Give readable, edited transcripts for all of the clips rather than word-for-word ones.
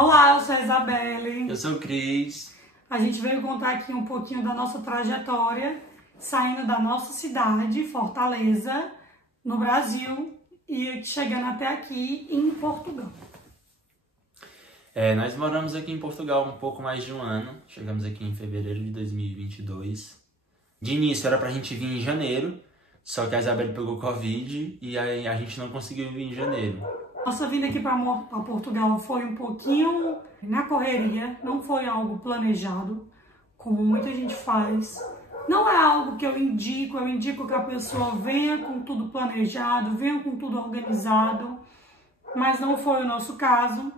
Olá, eu sou a Isabelle. Eu sou o Cris. A gente veio contar aqui um pouquinho da nossa trajetória, saindo da nossa cidade, Fortaleza, no Brasil, e chegando até aqui em Portugal. Nós moramos aqui em Portugal um pouco mais de um ano. Chegamos aqui em fevereiro de 2022. De início era pra gente vir em janeiro, só que a Isabelle pegou Covid e aí a gente não conseguiu vir em janeiro. Nossa vinda aqui para Portugal foi um pouquinho na correria, não foi algo planejado, como muita gente faz. Não é algo que eu indico que a pessoa venha com tudo planejado, venha com tudo organizado, mas não foi o nosso caso.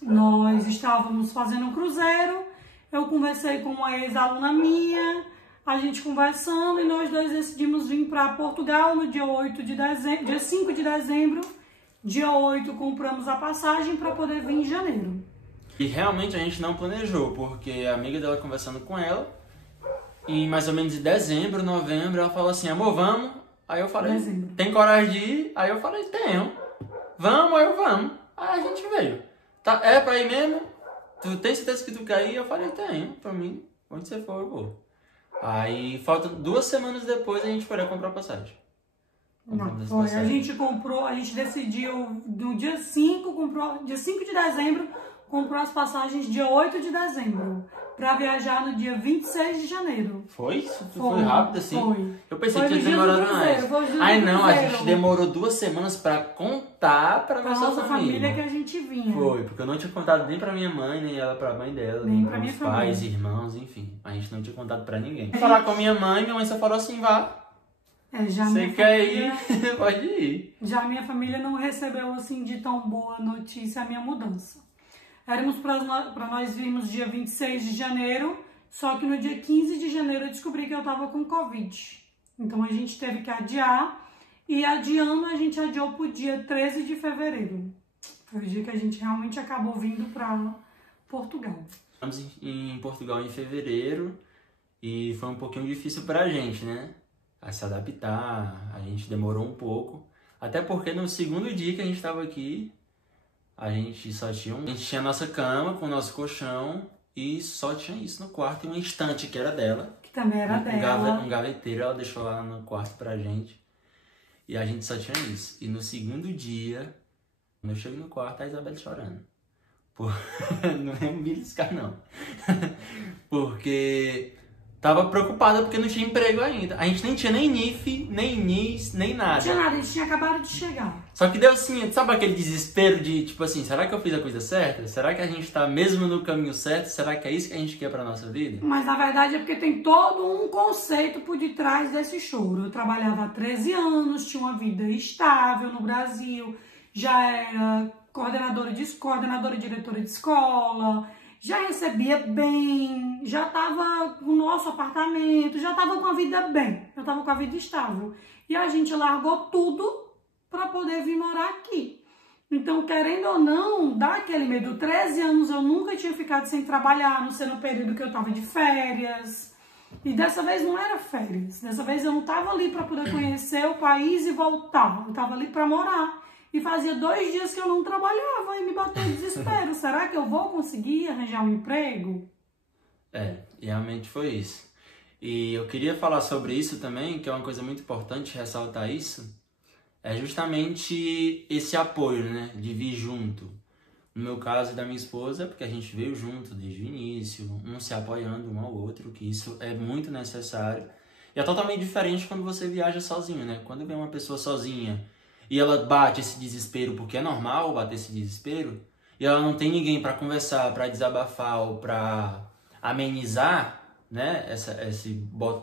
Nós estávamos fazendo um cruzeiro, eu conversei com uma ex-aluna minha, a gente conversando e nós dois decidimos vir para Portugal no dia 5 de dezembro. Dia 8 compramos a passagem para poder vir em janeiro. E realmente a gente não planejou, porque a amiga dela conversando com ela, em mais ou menos em dezembro, novembro, ela falou assim, amor, vamos? Aí eu falei, tem coragem de ir? Aí eu falei, tenho. Vamos? Aí eu, vamos. Aí a gente veio. Tá, é pra ir mesmo? Tu tem certeza que tu quer ir? Eu falei, tenho. Pra mim, onde você for, eu vou. Aí, falta 2 semanas depois, a gente foi lá comprar passagem. Não, foi. A gente comprou, a gente decidiu no dia 5, dia 5 de dezembro, comprou as passagens dia 8 de dezembro, pra viajar no dia 26 de janeiro. Foi isso? Foi rápido assim? Foi. Eu pensei que tinha demorado mais. Ai não, a gente demorou 2 semanas pra contar pra nossa família que a gente vinha. Foi, porque eu não tinha contado nem pra minha mãe, nem ela pra mãe dela, nem pra minha pais, família. Irmãos, enfim. A gente não tinha contado pra ninguém. Fui falar com a minha mãe só falou assim, vá. Você quer ir? Pode ir. Já a minha família não recebeu assim de tão boa notícia a minha mudança. Éramos para nós virmos dia 26 de janeiro, só que no dia 15 de janeiro eu descobri que eu estava com Covid. Então a gente teve que adiar, e adiando a gente adiou para o dia 13 de fevereiro. Foi o dia que a gente realmente acabou vindo para Portugal. Estamos em Portugal em fevereiro e foi um pouquinho difícil para a gente, né? A se adaptar, a gente demorou um pouco. Até porque no segundo dia que a gente estava aqui, a gente tinha a nossa cama com o nosso colchão e só tinha isso no quarto e uma estante que era dela. Que também era dela. Um gaveteiro, ela deixou lá no quarto pra gente. E a gente só tinha isso. E no segundo dia, quando eu chego no quarto, a Isabelle chorando. Não é um beliscar, não. Porque tava preocupada porque não tinha emprego ainda. A gente nem tinha nem NIF, nem NIS, nem nada. Não tinha nada, a gente tinha acabado de chegar. Só que deu assim, sabe aquele desespero de, tipo assim, será que eu fiz a coisa certa? Será que a gente tá mesmo no caminho certo? Será que é isso que a gente quer pra nossa vida? Mas na verdade é porque tem todo um conceito por detrás desse choro. Eu trabalhava há 13 anos, tinha uma vida estável no Brasil, já era coordenadora e diretora de escola, já recebia bem, já estava no nosso apartamento, já estava com a vida bem, já estava com a vida estável. E a gente largou tudo para poder vir morar aqui. Então, querendo ou não, dá aquele medo. 13 anos eu nunca tinha ficado sem trabalhar, a não ser no período que eu estava de férias. E dessa vez não era férias, dessa vez eu não estava ali para poder conhecer o país e voltar, eu estava ali para morar. E fazia 2 dias que eu não trabalhava e me bateu o desespero. Será que eu vou conseguir arranjar um emprego? Realmente foi isso. E eu queria falar sobre isso também, que é uma coisa muito importante ressaltar isso. É justamente esse apoio, né? De vir junto. No meu caso e da minha esposa, porque a gente veio junto desde o início, um se apoiando um ao outro, que isso é muito necessário. E é totalmente diferente quando você viaja sozinho, né? Quando vem uma pessoa sozinha e ela bate esse desespero, porque é normal bater esse desespero, e ela não tem ninguém para conversar, para desabafar ou para amenizar, né?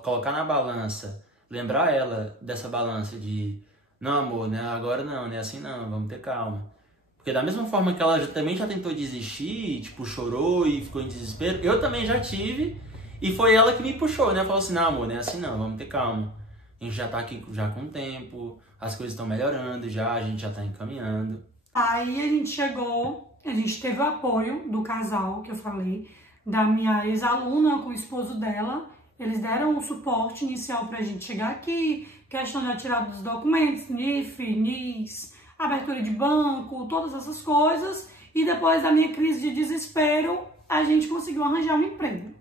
Colocar na balança, lembrar ela dessa balança de não, amor, né? Agora não, né? Assim não, vamos ter calma. Porque da mesma forma que ela também já tentou desistir, tipo, chorou e ficou em desespero, eu também já tive, e foi ela que me puxou, né? Falou assim, não, amor, né? Assim não, vamos ter calma. A gente já tá aqui já com o tempo, as coisas estão melhorando já, a gente já tá encaminhando. Aí a gente chegou, a gente teve o apoio do casal, que eu falei, da minha ex-aluna com o esposo dela. Eles deram um suporte inicial pra gente chegar aqui, questão da tirada dos documentos, NIF, NIS, abertura de banco, todas essas coisas. E depois da minha crise de desespero, a gente conseguiu arranjar um emprego.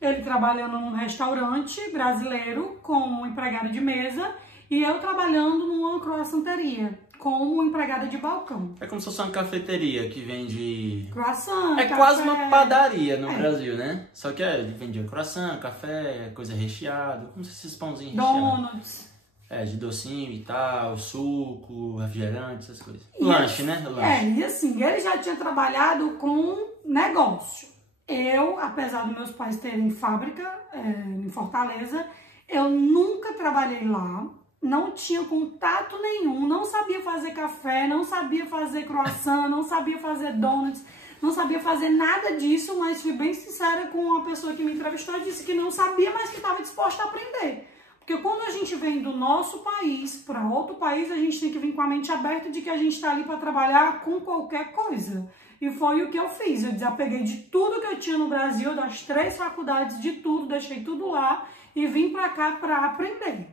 Ele trabalhando num restaurante brasileiro como empregada de mesa e eu trabalhando numa croissanteria como empregada de balcão. É como se fosse uma cafeteria que vende... Croissant, É café. quase uma padaria no Brasil, né? Só que ele vendia croissant, café, coisa recheada, como se esses pãozinhos recheados. Donuts. De docinho e tal, suco, refrigerante, essas coisas. Lanche, né? Lanche. E assim, ele já tinha trabalhado com negócio. Eu, apesar dos meus pais terem fábrica em Fortaleza, eu nunca trabalhei lá, não tinha contato nenhum, não sabia fazer café, não sabia fazer croissant, não sabia fazer donuts, não sabia fazer nada disso, mas fui bem sincera com a pessoa que me entrevistou e disse que não sabia, mas que estava disposta a aprender. Porque quando a gente vem do nosso país para outro país, a gente tem que vir com a mente aberta de que a gente está ali para trabalhar com qualquer coisa. E foi o que eu fiz. Eu desapeguei de tudo que eu tinha no Brasil, das 3 faculdades, de tudo, deixei tudo lá e vim para cá para aprender.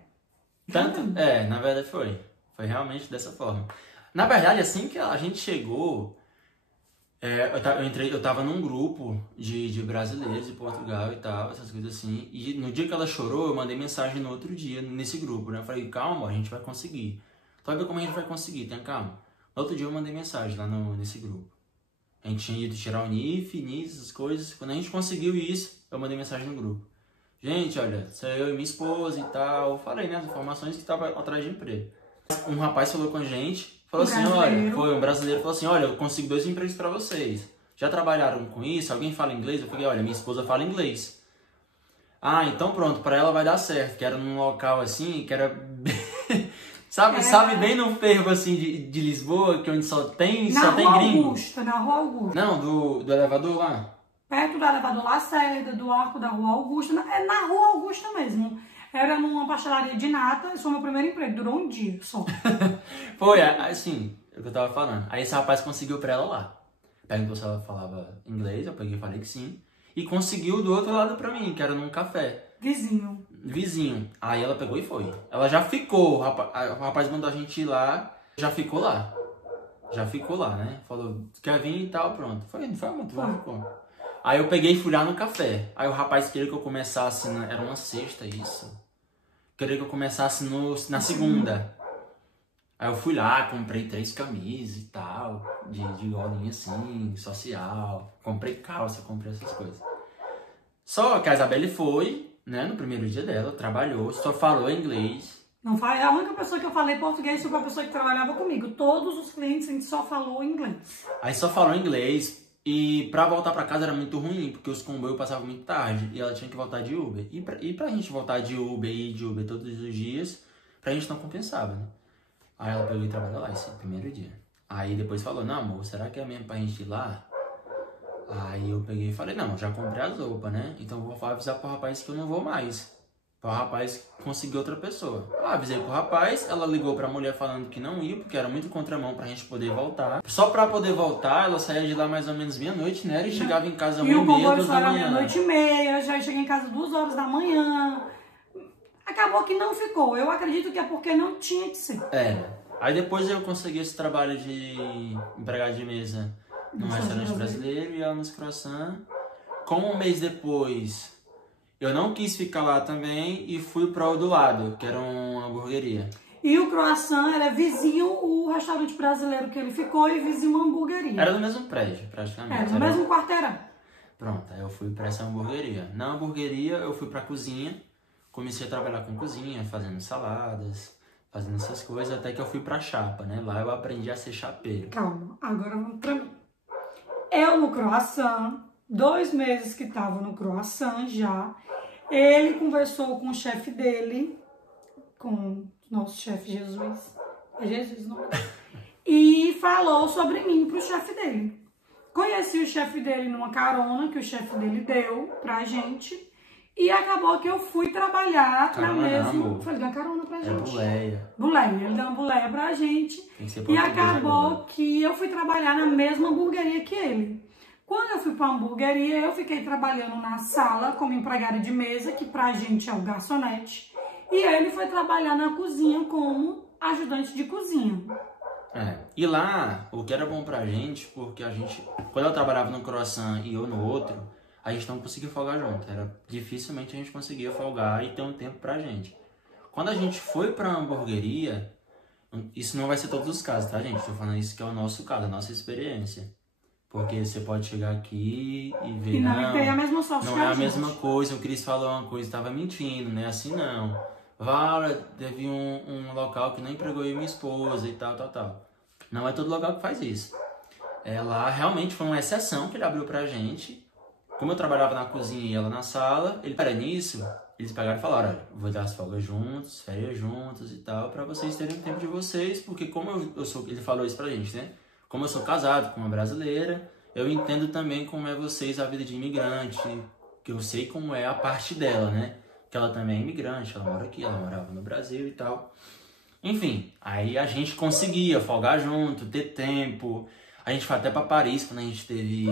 Tanto? Na verdade foi. Foi realmente dessa forma. Na verdade, assim que a gente chegou, eu tava num grupo de brasileiros de Portugal e tal, essas coisas assim. E no dia que ela chorou, eu mandei mensagem no outro dia nesse grupo, né? Eu falei, calma, a gente vai conseguir. Tu vai ver como a gente vai conseguir, tenha calma. No outro dia eu mandei mensagem lá nesse grupo. A gente tinha ido tirar o NIF, essas coisas. Quando a gente conseguiu isso, eu mandei mensagem no grupo. Gente, olha, sou eu e minha esposa e tal. Falei, né, as informações que tava atrás de emprego. Um rapaz falou com a gente, falou assim, olha, foi um brasileiro, falou assim, olha, eu consigo 2 empregos pra vocês. Já trabalharam com isso? Alguém fala inglês? Eu falei, olha, minha esposa fala inglês. Ah, então pronto, pra ela vai dar certo. Que era num local assim, que era... sabe bem no fervo assim de Lisboa, que onde só tem gringo? Na Rua Augusta. Não, do elevador lá. Perto do elevador Lacerda, do arco da Rua Augusta, é na Rua Augusta mesmo. Era numa pastelaria de nata, isso foi meu primeiro emprego, durou um dia só. Foi, assim, é o que eu tava falando. Aí esse rapaz conseguiu pra ela lá. Perguntou se ela falava inglês, eu peguei e falei que sim. E conseguiu do outro lado pra mim, que era num café. Vizinho. Aí ela pegou e foi. Ela já ficou, o rapaz mandou a gente ir lá, já ficou lá. Né? Falou, quer vir e tal, pronto. Foi muito bom, ficou. Aí eu peguei e fui lá no café. Aí o rapaz queria que eu começasse, era uma sexta isso. Queria que eu começasse na segunda. Aí eu fui lá, comprei 3 camisas e tal, de golinha assim, social. Comprei calça, comprei essas coisas. Só que a Isabelle foi, né, no primeiro dia dela, trabalhou, só falou inglês. Não, a única pessoa que eu falei português foi a pessoa que trabalhava comigo. Todos os clientes a gente só falou inglês. Aí só falou inglês. E pra voltar pra casa era muito ruim, porque os comboios passavam muito tarde e ela tinha que voltar de Uber. E pra gente voltar de Uber e ir de Uber todos os dias, pra gente não compensava, né? Aí ela pegou e trabalhou lá esse primeiro dia. Aí depois falou, não amor, será que é mesmo pra gente ir lá? Aí eu peguei e falei, não, já comprei as roupas, né? Então eu vou avisar pro rapaz que eu não vou mais. O rapaz conseguiu outra pessoa. Eu avisei pro rapaz, ela ligou pra mulher falando que não ia, porque era muito contramão pra gente poder voltar. Só pra poder voltar, ela saía de lá mais ou menos meia-noite, né? E chegava em casa 1h30, 2 da manhã. Meia-noite e meia, já cheguei em casa 2 horas da manhã. Acabou que não ficou. Eu acredito que é porque não tinha que ser. Aí depois eu consegui esse trabalho de empregado de mesa num restaurante brasileiro e ela nos croissant. Como um mês depois... Eu não quis ficar lá também e fui para o do lado, que era uma hamburgueria. E o croissant era vizinho o restaurante brasileiro que ele ficou e vizinho uma hamburgueria. Era no mesmo prédio, praticamente. Era no mesmo quarteirão. Pronto, aí eu fui para essa hamburgueria. Na hamburgueria eu fui para a cozinha, comecei a trabalhar com cozinha, fazendo saladas, fazendo essas coisas, até que eu fui para a chapa, né? Lá eu aprendi a ser chapeiro. Calma, agora vamos para mim. Eu no croissant, 2 meses que estava no croissant já, ele conversou com o chefe dele, com o nosso chefe Jesus, é Jesus não? E falou sobre mim pro chefe dele. Conheci o chefe dele numa carona que o chefe dele deu pra gente e acabou que eu fui trabalhar carona na mesma... Não, foi dar carona pra gente. Buleia. Ele deu uma buleia pra gente e acabou agora. Que eu fui trabalhar na mesma hamburgueria que ele. Quando eu fui para a hamburgueria, eu fiquei trabalhando na sala como empregada de mesa, que pra gente é o garçonete. E ele foi trabalhar na cozinha como ajudante de cozinha. E lá, o que era bom pra gente, porque quando eu trabalhava no croissant e eu no outro, a gente não conseguia folgar junto. Dificilmente a gente conseguia folgar e ter um tempo pra gente. Quando a gente foi pra hamburgueria, isso não vai ser todos os casos, tá, gente? Tô falando isso que é o nosso caso, a nossa experiência. Porque você pode chegar aqui e ver, E não tem a mesma sorte não que é a a gente. mesma coisa, o Cris falou uma coisa, estava mentindo, né? Assim não. Vala, teve um local que não empregou eu e minha esposa e tal. Não é todo local que faz isso. Lá realmente foi uma exceção que ele abriu pra gente. Como eu trabalhava na cozinha e ela na sala, nisso, eles pegaram e falaram, olha, vou dar as folgas juntos, férias juntos e tal, pra vocês terem o tempo de vocês, porque como eu sou, ele falou isso pra gente, né? Como eu sou casado com uma brasileira, eu entendo também como é vocês a vida de imigrante, que eu sei como é a parte dela, né? Que ela também é imigrante, ela mora aqui, ela morava no Brasil e tal. Enfim, aí a gente conseguia folgar junto, ter tempo. A gente foi até pra Paris quando a gente teve...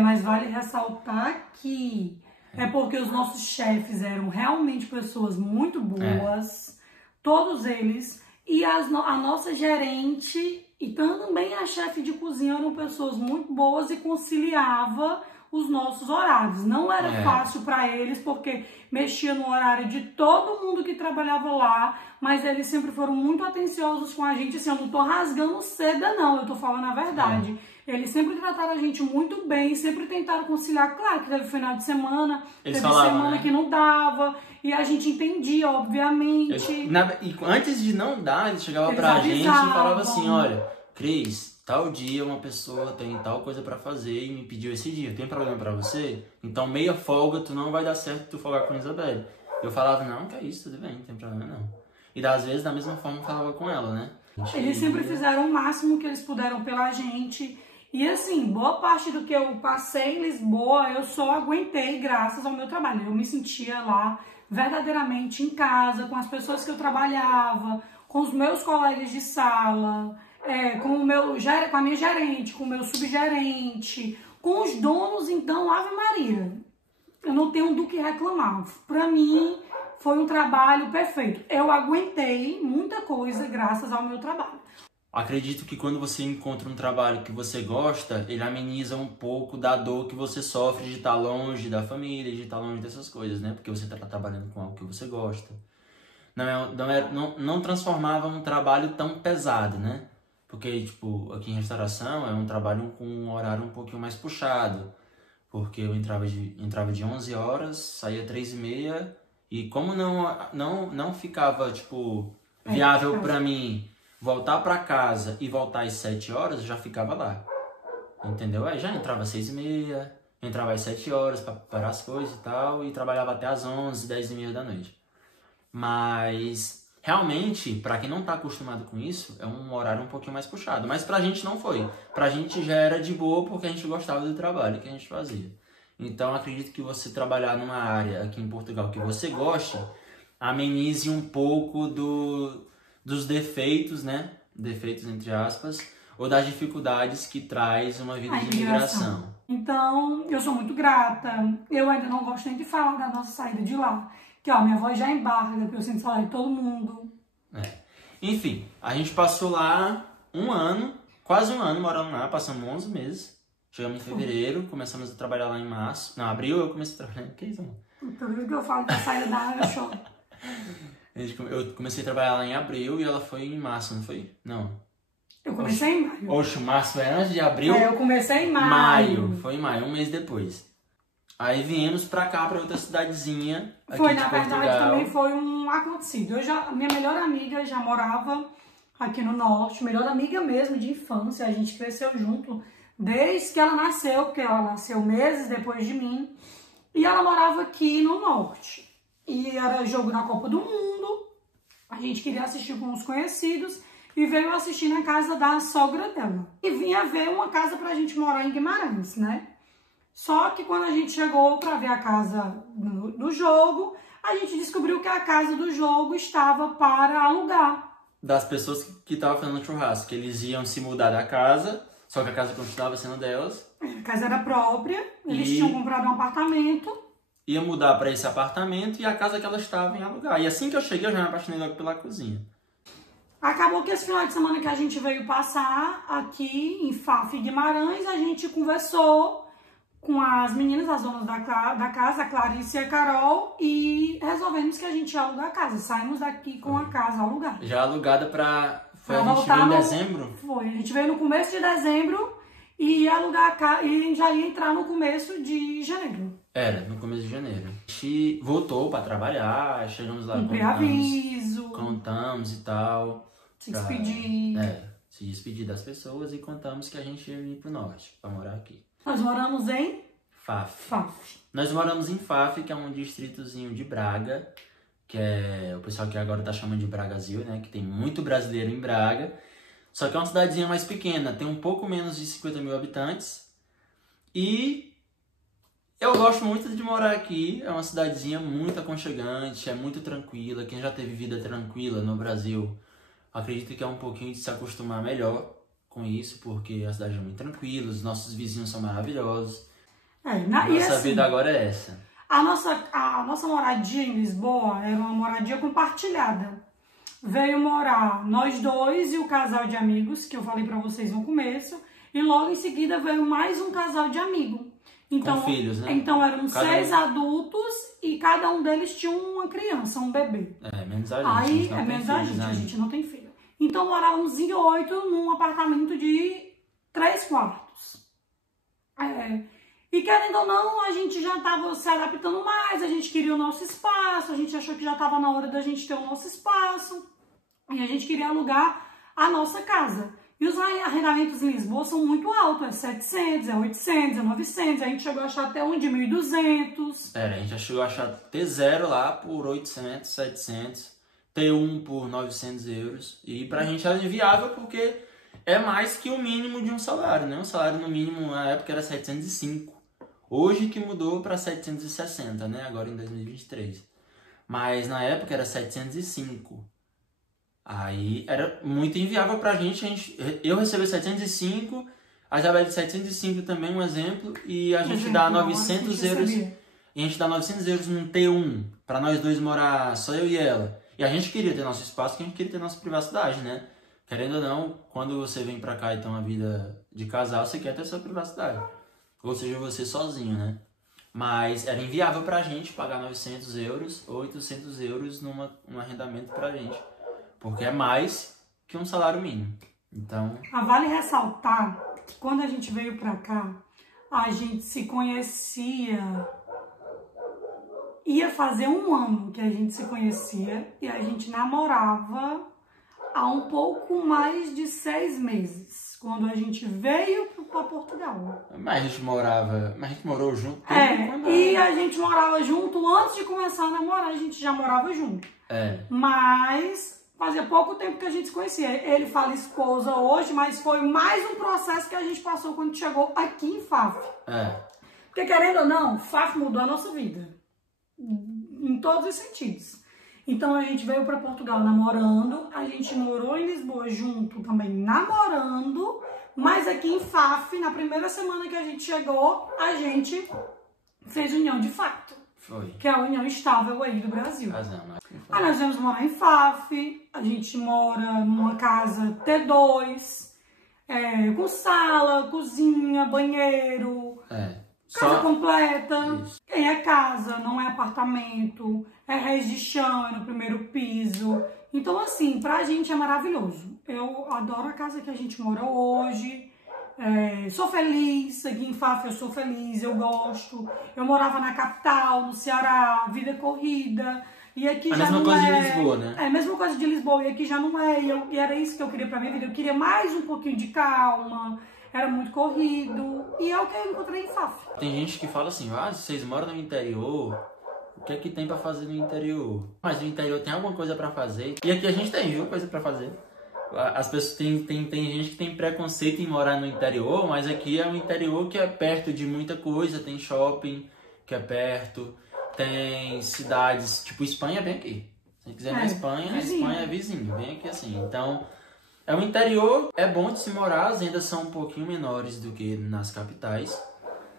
Mas vale ressaltar que é porque os nossos chefes eram realmente pessoas muito boas, todos eles, e a nossa gerente e também a chefe de cozinha eram pessoas muito boas e conciliava os nossos horários. Não era fácil para eles, porque mexia no horário de todo mundo que trabalhava lá, mas eles sempre foram muito atenciosos com a gente. Assim, eu não tô rasgando seda, não, eu tô falando a verdade. Eles sempre trataram a gente muito bem, sempre tentaram conciliar. Claro que teve final de semana, Eles teve falavam, semana que não dava, e a gente entendia, obviamente. E antes de não dar, eles chegavam pra gente e falavam assim, olha, Cris, tal dia uma pessoa tem tal coisa pra fazer e me pediu esse dia, tem problema pra você? Então meia folga, tu não vai dar certo tu folgar com a Isabelle. Eu falava, não, que é isso, tudo bem, não tem problema não. E às vezes da mesma forma eu falava com ela, né? Eles sempre fizeram o máximo que eles puderam pela gente. E assim, boa parte do que eu passei em Lisboa, eu só aguentei graças ao meu trabalho. Eu me sentia lá verdadeiramente em casa, com as pessoas que eu trabalhava, com os meus colegas de sala, com a minha gerente, com o meu subgerente, com os donos. Então, Ave Maria, eu não tenho do que reclamar. Para mim, foi um trabalho perfeito. Eu aguentei muita coisa graças ao meu trabalho. Acredito que quando você encontra um trabalho que você gosta, ele ameniza um pouco da dor que você sofre de estar longe da família, de estar longe dessas coisas, né? Porque você está trabalhando com algo que você gosta. Não transformava um trabalho tão pesado, né? Porque, tipo, aqui em restauração é um trabalho com um horário um pouquinho mais puxado. Porque eu entrava de 11 horas, saía 3h30, e como não ficava, tipo, viável pra mim voltar pra casa e voltar às 7 horas, eu já ficava lá. Entendeu? Aí já entrava às 6h30, entrava às 7 horas pra preparar as coisas e tal, e trabalhava até às 11, 10h30 da noite. Mas, realmente, pra quem não tá acostumado com isso, é um horário um pouquinho mais puxado. Mas pra gente não foi. Pra gente já era de boa porque a gente gostava do trabalho que a gente fazia. Então, acredito que você trabalhar numa área aqui em Portugal que você goste, amenize um pouco dos defeitos, né? Defeitos, entre aspas, ou das dificuldades que traz uma vida de imigração. Então, eu sou muito grata. Eu ainda não gosto nem de falar da nossa saída de lá. Que, ó, minha voz já embarga, porque eu sinto falar de todo mundo. Enfim, a gente passou lá quase um ano morando lá, passamos 11 meses. Chegamos em fevereiro, começamos a trabalhar lá em março. Não, abril eu comecei a trabalhar. Que isso, mano? Toda vez que eu falo da saída da área, eu choro. Eu comecei a trabalhar lá em abril e ela foi em março, não foi? Não. Eu comecei em maio. Oxe, março foi antes de abril? Eu comecei em maio. Foi em maio, um mês depois. Aí viemos pra cá, pra outra cidadezinha aqui Foi, de na Portugal. verdade, também foi um acontecido. Minha melhor amiga já morava aqui no norte, melhor amiga mesmo de infância. A gente cresceu junto desde que ela nasceu, porque ela nasceu meses depois de mim. E ela morava aqui no norte. E era jogo da Copa do Mundo. A gente queria assistir com os conhecidos e veio assistir na casa da sogra dela. E vinha ver uma casa pra gente morar em Guimarães, né? Só que quando a gente chegou pra ver a casa do jogo, a gente descobriu que a casa do jogo estava para alugar. Das pessoas que estavam fazendo churrasco, que eles iam se mudar da casa, só que a casa continuava sendo delas. A casa era própria, eles tinham comprado um apartamento. Ia mudar para esse apartamento e a casa que elas estavam em alugar. E assim que eu cheguei, eu já me apaixonei logo pela cozinha. Acabou que esse final de semana que a gente veio passar aqui em Faf Guimarães, a gente conversou com as meninas, as donas da casa, a Clarice e a Carol, e resolvemos que a gente ia alugar a casa. Saímos daqui com a casa alugada. Já alugada Foi a gente voltar veio em dezembro? Foi, a gente veio no começo de dezembro e ia alugar a casa e já ia entrar no começo de janeiro. Era, no começo de janeiro. A gente voltou pra trabalhar, chegamos lá, Cumprir aviso. Contamos e tal. Se despedir. Se despedir das pessoas e contamos que a gente ia vir pro norte, pra morar aqui. Nós moramos em Faf. Faf. Nós moramos em Faf, que é um distritozinho de Braga, que é o pessoal que agora tá chamando de Bragazil, né? Que tem muito brasileiro em Braga. Só que é uma cidadezinha mais pequena, tem um pouco menos de 50 mil habitantes. E eu gosto muito de morar aqui, é uma cidadezinha muito aconchegante, é muito tranquila. Quem já teve vida tranquila no Brasil, acredito que é um pouquinho de se acostumar melhor com isso, porque a cidade é muito tranquila, os nossos vizinhos são maravilhosos. Nossa vida agora é essa. A nossa moradia em Lisboa era uma moradia compartilhada. Veio morar nós dois e o casal de amigos, que eu falei pra vocês no começo, e logo em seguida veio mais um casal de amigo. Então, com filhos, né? Então eram 6 adultos e cada um deles tinha uma criança, um bebê. Menos a gente. A gente não tem filho. Então morávamos em 8 num apartamento de 3 quartos. E querendo ou não, a gente já estava se adaptando mais, a gente queria o nosso espaço, a gente achou que já estava na hora da gente ter o nosso espaço e a gente queria alugar a nossa casa. E os arrendamentos em Lisboa são muito altos, é 700, é 800, é 900, a gente chegou a achar até um de 1.200. A gente já chegou a achar T0 lá por 800, 700, T1 por 900 euros. E pra gente era inviável porque é mais que o mínimo de um salário, né? Um salário no mínimo na época era 705. Hoje que mudou para 760, né? Agora em 2023. Mas na época era 705. Aí era muito inviável pra gente. Eu recebi 705, a Isabelle 705 também, um exemplo. E a gente dá 900 euros. E a gente dá 900 euros num T1, pra nós dois morar, só eu e ela. E a gente queria ter nosso espaço, porque a gente queria ter nossa privacidade, né? Querendo ou não, quando você vem pra cá e tem uma vida de casal, você quer ter sua privacidade. Ou seja, você sozinho, né? Mas era inviável pra gente pagar 900 euros ou 800 euros num arrendamento pra gente. Porque é mais que um salário mínimo. Então... Vale ressaltar que quando a gente veio pra cá, a gente se conhecia... Ia fazer 1 ano que a gente se conhecia e a gente namorava há um pouco mais de 6 meses, quando a gente veio para Portugal. Mas a gente morou junto. E a gente morava junto antes de começar a namorar, a gente já morava junto. Mas fazia pouco tempo que a gente se conhecia. Ele fala esposa hoje, mas foi mais um processo que a gente passou quando chegou aqui em Faf. Porque querendo ou não, Faf mudou a nossa vida. Em todos os sentidos. Então a gente veio para Portugal namorando, a gente morou em Lisboa junto também namorando, mas aqui em Faf, na primeira semana que a gente chegou, a gente fez união de fato. Foi. Que é a união estável aí do Brasil. Casamos. Aí nós viemos morar em Faf, a gente mora numa casa T2, com sala, cozinha, banheiro... Casa completa, é casa, não é apartamento, é reis de chão, é no primeiro piso. Então, assim, pra gente é maravilhoso. Eu adoro a casa que a gente mora hoje, sou feliz, aqui em Faf eu sou feliz, eu gosto. Eu morava na capital, no Ceará, vida corrida, e aqui já não é... A mesma coisa de Lisboa, né? É a mesma coisa de Lisboa, e aqui já não é. E era isso que eu queria pra minha vida, eu queria mais um pouquinho de calma. Era muito corrido, e é o que eu encontrei em Faf. Tem gente que fala assim, vocês moram no interior, o que é que tem pra fazer no interior? Mas no interior tem alguma coisa pra fazer, e aqui a gente tem, viu, coisa pra fazer. As pessoas tem gente que tem preconceito em morar no interior, mas aqui é um interior que é perto de muita coisa, tem shopping que é perto, tem cidades, tipo Espanha é bem aqui. Se quiser ir na Espanha, a Espanha é vizinho, bem aqui assim, então... É um interior, é bom de se morar, as rendas são um pouquinho menores do que nas capitais.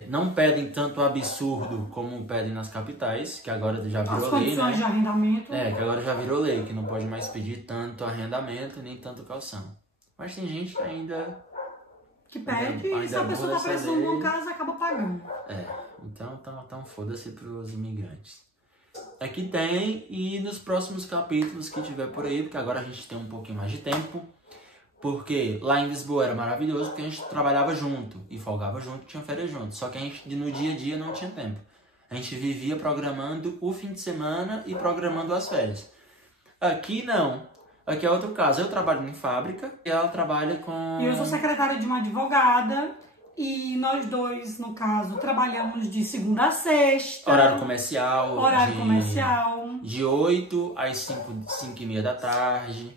Não pedem tanto absurdo como pedem nas capitais, que agora já virou As lei, condições né? de arrendamento. Que agora já virou lei, que não pode mais pedir tanto arrendamento nem tanto calção. Mas tem gente que ainda Que pede, ainda e se a pessoa está burla essa precisando de lei. uma casa, acaba pagando. Então foda-se pros imigrantes. Aqui tem, e nos próximos capítulos que tiver por aí, porque agora a gente tem um pouquinho mais de tempo, porque lá em Lisboa era maravilhoso, porque a gente trabalhava junto, e folgava junto, tinha férias junto, só que a gente no dia a dia não tinha tempo. A gente vivia programando o fim de semana e programando as férias. Aqui não. Aqui é outro caso. Eu trabalho em fábrica e ela trabalha com... E eu sou secretária de uma advogada. E nós dois, no caso, trabalhamos de segunda a sexta. Horário comercial. Comercial. De 8 às 5 e meia da tarde.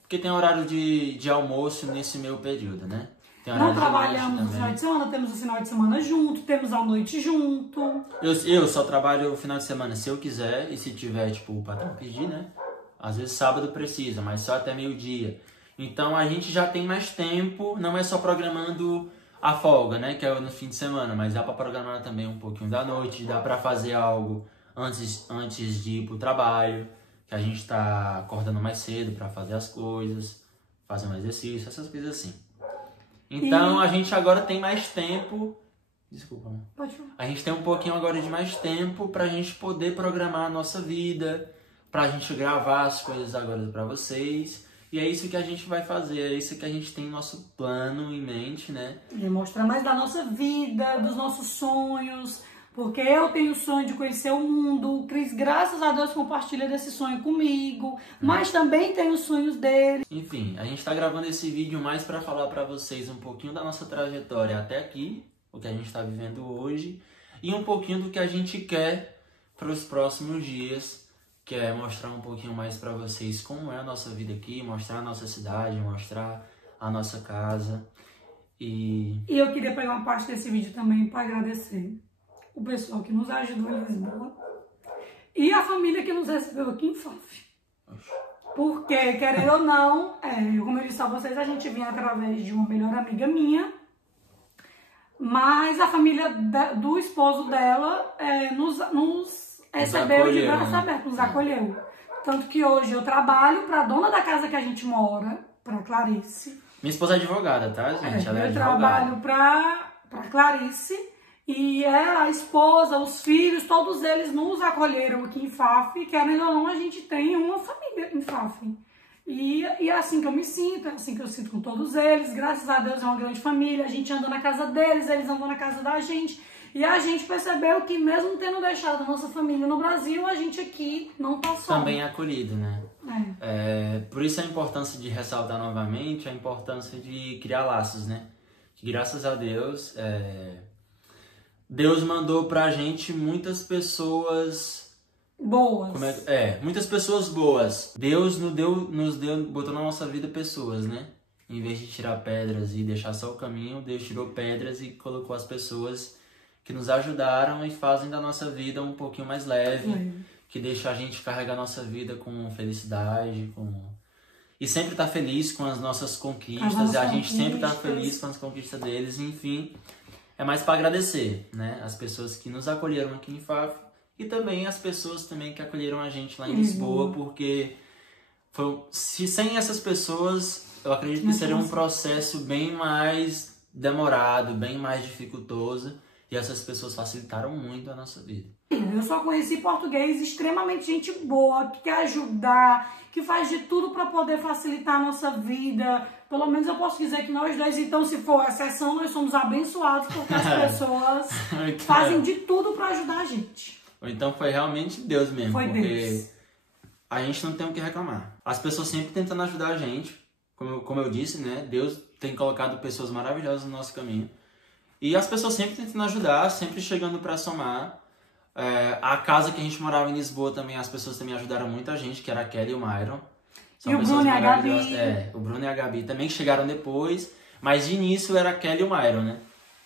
Porque tem horário de almoço nesse meio período, né? Tem Não trabalhamos no final de semana, temos o final de semana junto, temos a noite junto. Eu só trabalho o final de semana se eu quiser e se tiver, tipo, o patrão pedir, né? Às vezes sábado precisa, mas só até meio-dia. Então a gente já tem mais tempo, não é só programando a folga, né? Que é no fim de semana, mas dá pra programar também um pouquinho da noite, dá pra fazer algo antes de ir pro trabalho, que a gente tá acordando mais cedo pra fazer as coisas, fazer um exercício, essas coisas assim. Então a gente agora tem mais tempo. Desculpa, né? Pode falar. A gente tem um pouquinho agora de mais tempo pra gente poder programar a nossa vida, pra gente gravar as coisas agora pra vocês. E é isso que a gente vai fazer, é isso que a gente tem nosso plano em mente, né? E mostrar mais da nossa vida, dos nossos sonhos. Porque eu tenho o sonho de conhecer o mundo. O Cris, graças a Deus, compartilha desse sonho comigo. Mas também tem os sonhos dele. Enfim, a gente tá gravando esse vídeo mais pra falar pra vocês um pouquinho da nossa trajetória até aqui, o que a gente tá vivendo hoje, e um pouquinho do que a gente quer pros próximos dias, que é mostrar um pouquinho mais pra vocês como é a nossa vida aqui, mostrar a nossa cidade, mostrar a nossa casa. E eu queria pegar uma parte desse vídeo também para agradecer o pessoal que nos ajudou em Lisboa e a família que nos recebeu aqui em Faf. Porque, querendo ou não, como eu disse a vocês, a gente vinha através de uma melhor amiga minha, mas a família do esposo dela nos recebeu de braço aberto, nos acolheu. Tanto que hoje eu trabalho para a dona da casa que a gente mora, para Clarice. minha esposa é advogada, tá, gente? Ela é Eu advogada. trabalho para Clarice. E ela, a esposa, os filhos, todos eles nos acolheram aqui em Faf. Querendo ou não, a gente tem uma família em Faf. E é assim que eu me sinto, é assim que eu sinto com todos eles. Graças a Deus é uma grande família. A gente anda na casa deles, eles andam na casa da gente. E a gente percebeu que mesmo tendo deixado a nossa família no Brasil, a gente aqui não tá só. Também é acolhido, né? Por isso a importância de ressaltar novamente a importância de criar laços, né? Que graças a Deus... Deus mandou pra gente muitas pessoas boas. Muitas pessoas boas. Deus botou na nossa vida pessoas, né? Em vez de tirar pedras e deixar só o caminho, Deus tirou pedras e colocou as pessoas que nos ajudaram e fazem da nossa vida um pouquinho mais leve, que deixa a gente carregar a nossa vida com felicidade, e sempre tá feliz com as nossas conquistas, e a gente sempre tá feliz com as conquistas deles, enfim. É mais para agradecer, né? As pessoas que nos acolheram aqui em Faf e também as pessoas também que acolheram a gente lá em Lisboa, porque sem essas pessoas, eu acredito que seria um processo bem mais demorado, bem mais dificultoso, e essas pessoas facilitaram muito a nossa vida. Eu só conheci português extremamente gente boa, que quer ajudar, que faz de tudo para poder facilitar a nossa vida. Pelo menos eu posso dizer que nós dois, então, se for exceção, nós somos abençoados, porque as pessoas fazem de tudo para ajudar a gente. Ou então foi realmente Deus mesmo, foi porque Deus. A gente não tem o que reclamar. As pessoas sempre tentando ajudar a gente, como eu disse, né? Deus tem colocado pessoas maravilhosas no nosso caminho. E as pessoas sempre tentando ajudar, sempre chegando para somar. A casa que a gente morava em Lisboa também, as pessoas também ajudaram muito a gente, que era a Kelly e o Myron. E o Bruno e a Gabi. O Bruno e a Gabi também que chegaram depois, mas de início era a Kelly e o Myron, né?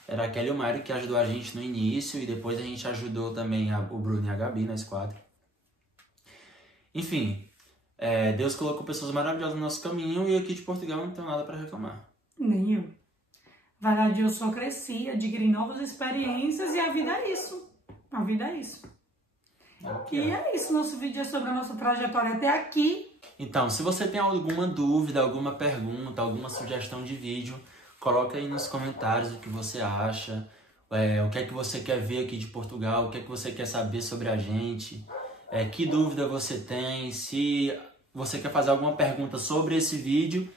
Era a Kelly e o Myron que ajudou a gente no início e depois a gente ajudou também o Bruno e a Gabi, nós 4. Enfim, Deus colocou pessoas maravilhosas no nosso caminho e aqui de Portugal não tenho nada para reclamar. Nem eu. Cada dia eu só cresci, adquiri novas experiências e a vida é isso. A vida é isso. Okay. E é isso, nosso vídeo é sobre a nossa trajetória até aqui. Então, se você tem alguma dúvida, alguma pergunta, alguma sugestão de vídeo, coloca aí nos comentários o que você acha, o que é que você quer ver aqui de Portugal, o que é que você quer saber sobre a gente, que dúvida você tem, se você quer fazer alguma pergunta sobre esse vídeo,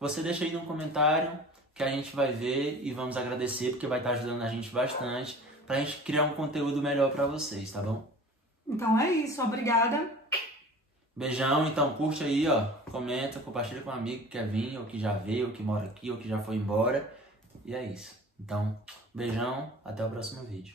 você deixa aí no comentário que a gente vai ver e vamos agradecer porque vai estar ajudando a gente bastante pra gente criar um conteúdo melhor pra vocês, tá bom? Então é isso, obrigada. Beijão, então curte aí, ó, comenta, compartilha com um amigo que quer vir, ou que já veio, ou que mora aqui, ou que já foi embora. E é isso. Então, beijão, até o próximo vídeo.